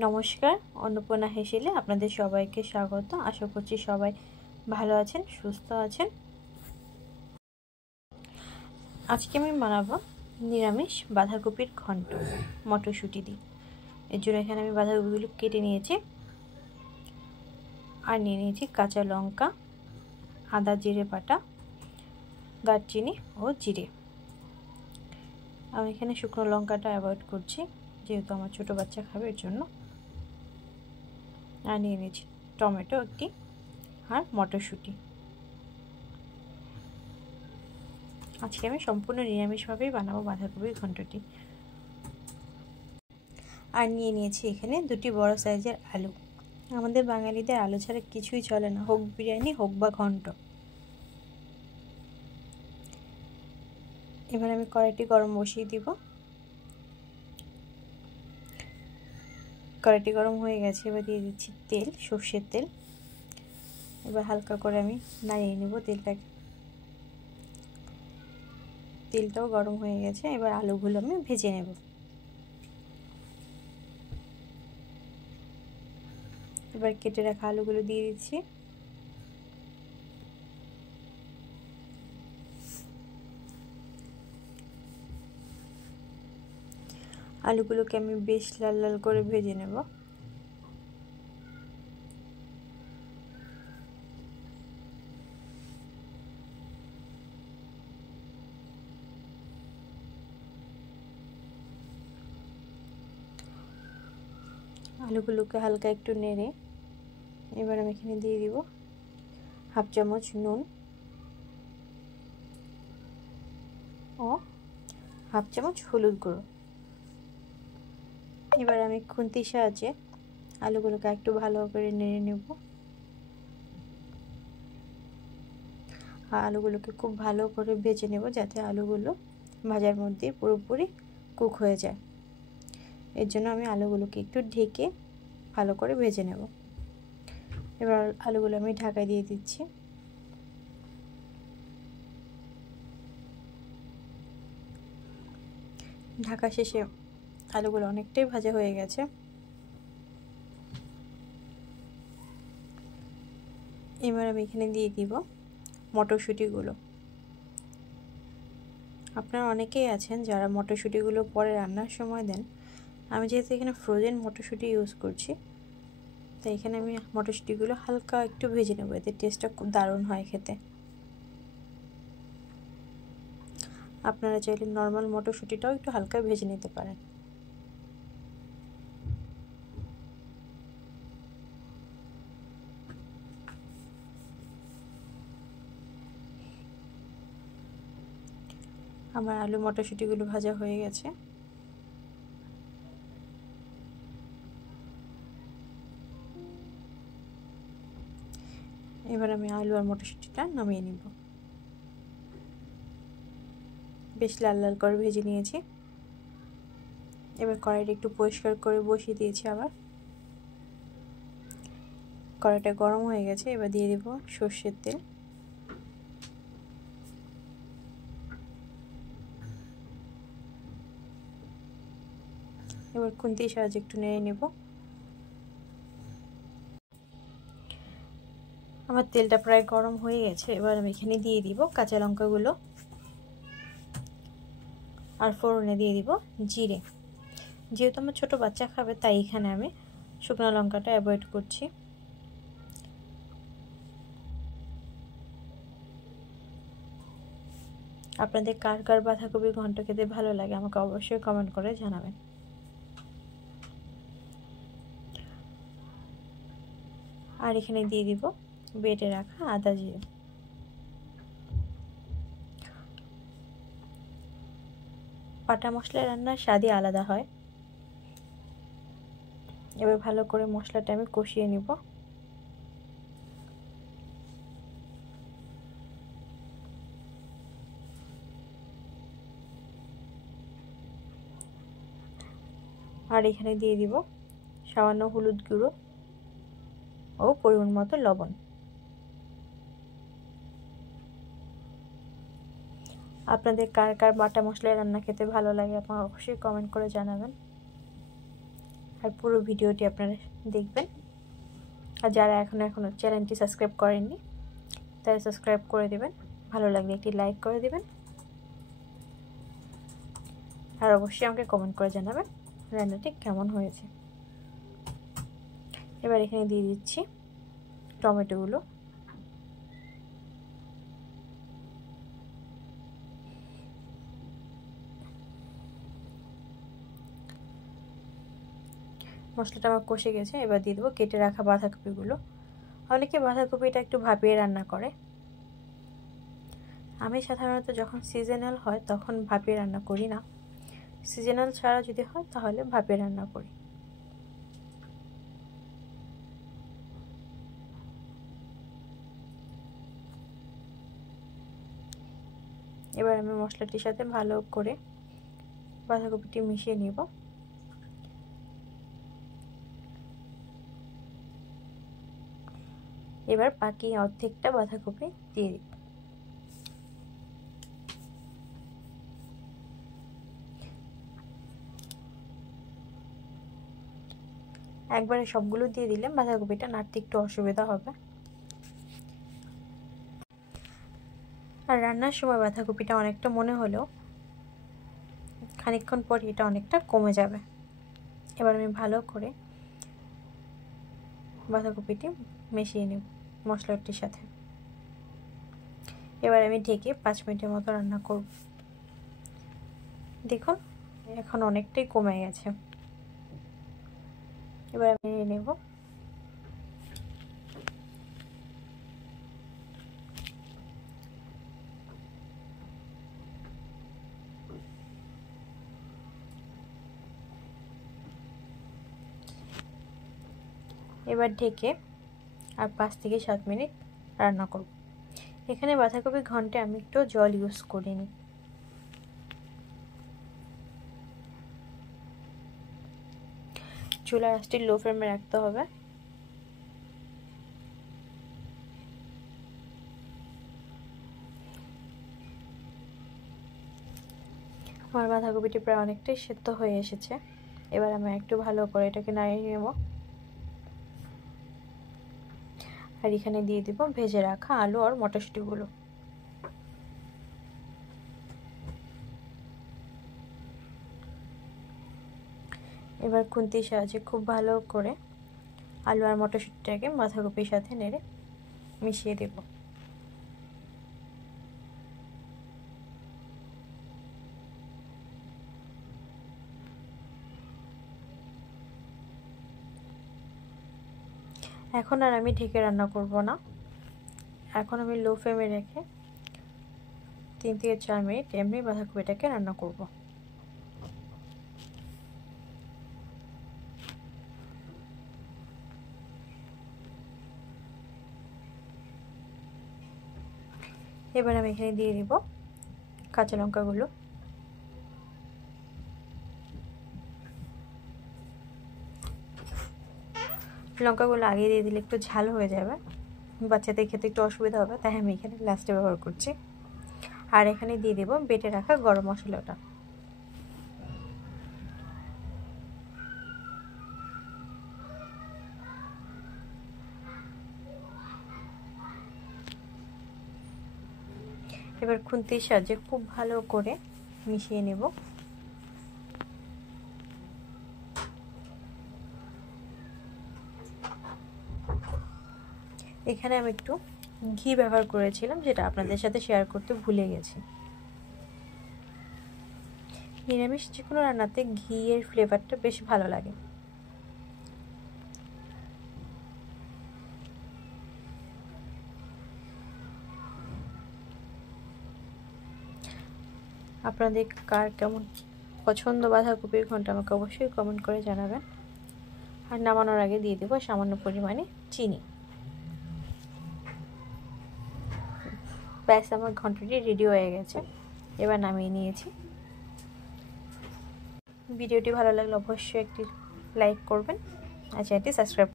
নমস্কার, অন্নপূর্ণা হেসেলে আপনাদের সবাইকে স্বাগত। আশা করছি সবাই ভালো আছেন, সুস্থ আছেন। আজকে আমি বানাবো নিরামিষ বাঁধাকপির ঘন্ট মটরশুঁটি দিয়ে। এর জন্য এখানে আমি বাঁধাকপিগুলো কেটে নিয়েছি আর নিয়ে নিয়েছি কাঁচা লঙ্কা, আদা জিরে বাটা, দারচিনি ও জিরে। আমি এখানে শুকনো লঙ্কাটা অ্যাভয়েড করছি যেহেতু আমার ছোটো বাচ্চা খাবে, এর জন্য। আর নিয়ে নিয়েছি টমেটো একটি আর মটরশুঁটি। আজকে আমি সম্পূর্ণ নিরামিষভাবেই বানাবো বাঁধাকপির ঘন্টটি। আর নিয়ে নিয়েছি এখানে দুটি বড় সাইজের আলু। আমাদের বাঙালিদের আলু ছাড়া কিছুই চলে না, হোক বিরিয়ানি হোক বা ঘন্ট। এবার আমি কড়াইটি গরম বসিয়ে দিব। কড়াইটি গরম হয়ে গেছে, এবার দিয়ে দিচ্ছি তেল, সর্ষের তেল। এবার হালকা করে আমি নাড়িয়ে নেব তেলটাকে। তেলটাও গরম হয়ে গেছে, এবার আলুগুলো আমি ভেজে নেব। এবার কেটে রাখা আলুগুলো দিয়ে দিচ্ছি। আলুগুলোকে আমি বেশ লাল লাল করে ভেজে নেব। আলুগুলোকে হালকা একটু নেড়ে এবার আমি এখানে দিয়ে দিব হাফ চামচ নুন ও হাফ চামচ হলুদ গুঁড়ো। এবার আমি খুন্তির সাহায্যে আলুগুলোকে একটু ভালো করে নেড়ে নেব। আর আলুগুলোকে খুব ভালো করে ভেজে নেব যাতে আলুগুলো ভাজার মধ্যে পুরোপুরি কুক হয়ে যায়। এর জন্য আমি আলুগুলোকে একটু ঢেকে ভালো করে ভেজে নেব। এবার আলুগুলো আমি ঢাকা দিয়ে দিচ্ছি। ঢাকা শেষে আলুগুলো অনেকটাই ভাজা হয়ে গেছে। এবার আমি এখানে দিয়ে দিব মটরশুঁটিগুলো। আপনারা অনেকেই আছেন যারা মটরশুঁটিগুলো পরে রান্নার সময় দেন। আমি যেহেতু এখানে ফ্রোজেন মটরশুঁটি ইউজ করছি, তাই এখানে আমি মটরশুঁটিগুলো হালকা একটু ভেজে নেব, এতে টেস্টটা খুব দারুণ হয় খেতে। আপনারা চাইলে নর্মাল মটরশুঁটিটাও একটু হালকা ভেজে নিতে পারেন। আমার আলু মটরশুঁটিগুলো ভাজা হয়ে গেছে। এবার আমি আলু আর মটরশুঁটিটা নামিয়ে নিব। বেশ লাল লাল করে ভেজে নিয়েছি। এবার কড়াইটা একটু পরিষ্কার করে বসিয়ে দিয়েছি। আবার কড়াইটা গরম হয়ে গেছে, এবার দিয়ে দেব সর্ষের তেল। এবার খুন্তির সাহায্যে একটু নেড়ে নেব। আমার তেলটা প্রায় গরম হয়ে গেছে, এবার আমি এখানে দিয়ে দিব কাঁচা লঙ্কাগুলো আর ফোড়নে দিয়ে দিব জিরে। যেহেতু আমার ছোটো বাচ্চা খাবে, তাই এখানে আমি শুকনো লঙ্কাটা অ্যাভয়েড করছি। আপনাদের কার কার বাঁধাকপির ঘন্ট খেতে ভালো লাগে আমাকে অবশ্যই কমেন্ট করে জানাবেন। আর এখানে দিয়ে দিব বেটে রাখা আদা জিরে। বাটা মশলা রান্নার স্বাদই আলাদা হয়। এবার ভালো করে মশলাটা আমি কষিয়ে নিব। আর এখানে দিয়ে দিব সামান্য হলুদ গুঁড়ো ও পরিমাণ মতো লবণ। আপনাদের কার কার বাটা মশলায় রান্না খেতে ভালো লাগে আপনারা অবশ্যই কমেন্ট করে জানাবেন। আর পুরো ভিডিওটি আপনারা দেখবেন। আর যারা এখনো চ্যানেলটি সাবস্ক্রাইব করেননি তারা সাবস্ক্রাইব করে দেবেন, ভালো লাগলে একটি লাইক করে দেবেন, আর অবশ্যই আমাকে কমেন্ট করে জানাবেন রান্নাটি কেমন হয়েছে। এবার এখানে দিয়ে দিচ্ছি টমেটোগুলো। মশলাটা আমার কষে গেছে, এবার দিয়ে দেবো কেটে রাখা বাঁধাকপিগুলো। অনেকে বাঁধাকপিটা একটু ভাপিয়ে রান্না করে, আমি সাধারণত যখন সিজনাল হয় তখন ভাপিয়ে রান্না করি না, সিজনাল ছাড়া যদি হয় তাহলে ভাপিয়ে রান্না করি। এবার আমি মশলাটির সাথে ভালো করে বাঁধাকপিটি মিশিয়ে নিব। এবার বাকি অর্ধেকটা বাঁধাকপি দিয়ে দিব। একবারে সবগুলো দিয়ে দিলে বাঁধাকপিটা নাড়তে একটু অসুবিধা হবে, আর রান্নার সময় বাঁধাকপিটা অনেকটা মনে হলেও খানিকক্ষণ পর এটা অনেকটা কমে যাবে। এবার আমি ভালো করে বাঁধাকপিটি মিশিয়ে নেব মশলাটির সাথে। এবার আমি ঢেকে 5 মিনিটের মতো রান্না করব। দেখুন এখন অনেকটাই কমে গেছে। এবার আমি নিয়ে নেব। এবার ঢেকে আর 5 থেকে 7 মিনিট রান্না করব। এখানে বাঁধাকপি ঘন্টে আমি একটু জল ইউজ করিনি। চুলার আঁচটি লো ফ্লেমে রাখতে হবে। আমার বাঁধাকপিটি প্রায় অনেকটাই সেদ্ধ হয়ে এসেছে। এবার আমি একটু ভালো করে এটাকে নাড়িয়ে নেব। আর এখানে দিয়ে দিব ভেজে রাখা আলু আর মটরশুঁটিগুলো। এবার খুন্তির সাহায্যে খুব ভালো করে আলু আর মটরশুঁটিটাকে বাঁধাকপির সাথে নেড়ে মিশিয়ে দেব। এখন আর আমি ঢেকে রান্না করব না, এখন আমি লো ফ্লেমে রেখে 3 থেকে 4 মিনিট এমনি বাঁধাকপিটাকে রান্না করব। এবার আমি এখানে দিয়ে দিব কাঁচা লঙ্কাগুলো। লঙ্কাগুলো আগে দিয়ে দিলে একটু ঝাল হয়ে যাবে, বাচ্চাদের খেতে একটু অসুবিধা হবে, তাই আমি এখানে লাস্টে ব্যবহার করছি। আর এখানে দিয়ে দেব বেটে রাখা গরম মশলাটা। এবার খুন্তির সাহায্যে খুব ভালো করে মিশিয়ে নেব। এখানে আমি একটু ঘি ব্যবহার করেছিলাম, যেটা আপনাদের সাথে শেয়ার করতে ভুলে গেছি। নিরামিষ যে কোনো রান্নাতে ঘিয়ের ফ্লেভারটা বেশ ভালো লাগে। আপনাদের কার কেমন পছন্দ বাঁধাকপির ঘন্ট আমাকে অবশ্যই কমেন্ট করে জানাবেন। আর নামানোর আগে দিয়ে দেবো সামান্য পরিমাণে চিনি। ব্যাস আমার ঘন্টটি রেডি হয়ে গেছে, এবার নামিয়ে নিয়েছি। ভিডিওটি ভালো লাগলে অবশ্যই একটি লাইক করবেন আর চ্যানেলটি সাবস্ক্রাইব